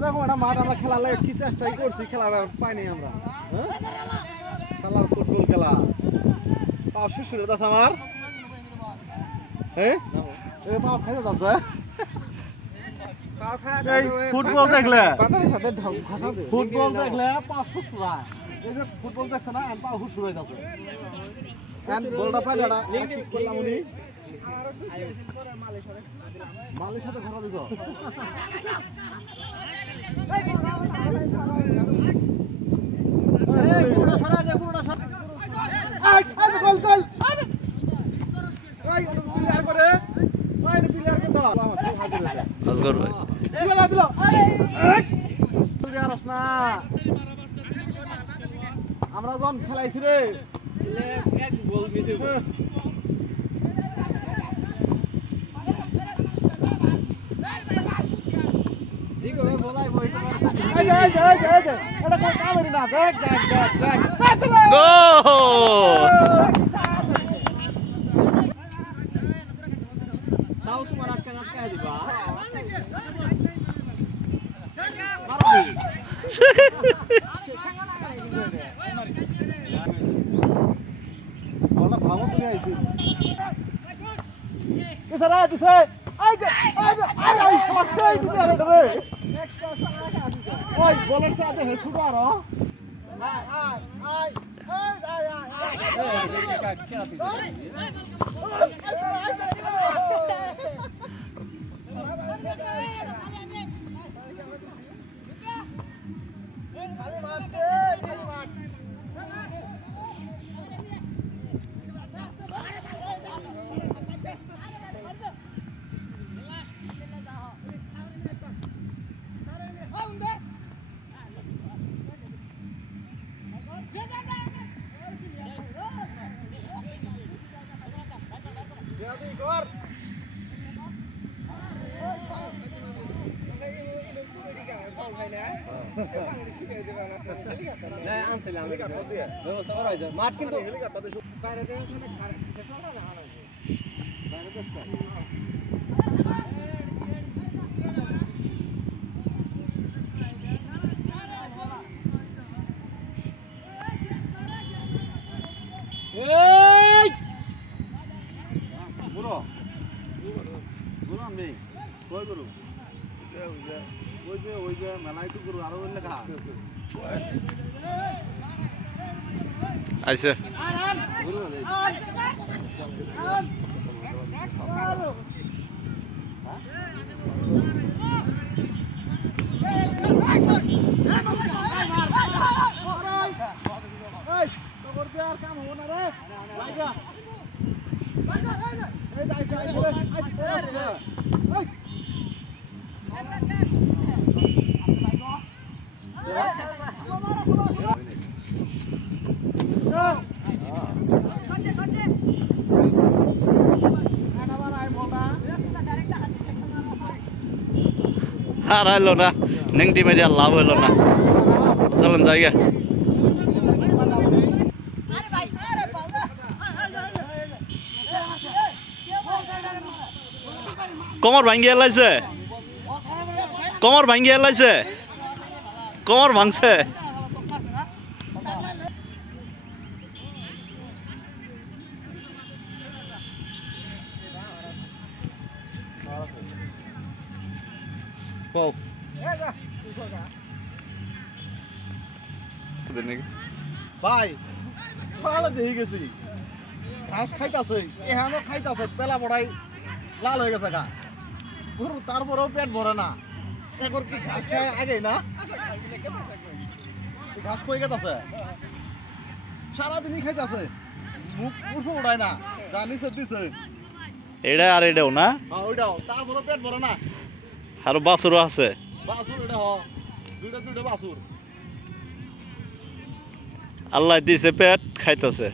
এরকম একটা মাঠ আমরা খেলা লাগে কি চেষ্টাই করছি খেলা পাইনি আমরা খেলার ফুটবল খেলা পা শুশুরে দাস আমার পা খাইতে দাস ফুটবল দেখলে ফুটবল দেখলে পা শুশুরায় ফুটবল দেখছে না পা হুশুরাই যাচ্ছে বলটা পাই দাদা ঠিক করলাম উনি মালের সাথে ঘোরা দিত আমরা যখন খেলাইছি রে মাঠ কিন্তু আইছে আর হলো না নেংটি মেরে লাভ হলো না চলেন জায়গা কমর ভাঙ্গিয়ে লাইছে কমর ভাঙছে ভাই সকালে দেখে গেছি ঘাস খাইতাছে এখানে খাইতাছে পেলা পড়াই লাল হয়ে গেছে গা তারপরেও পেট ভরে না এখন কি ঘাস খায় আগে না ঘাস কই গেছে সারাদিনই খাইতাছে মুখ উঠে উঠায় না যা নিচে দিছে এটা আর এটাও না ওইটাও তারপরেও পেট ভরে না আর বাছুরও আছে বাছুর এটা দুইটা বাছুর আল্লাহ দিছে পেট খাইতেছে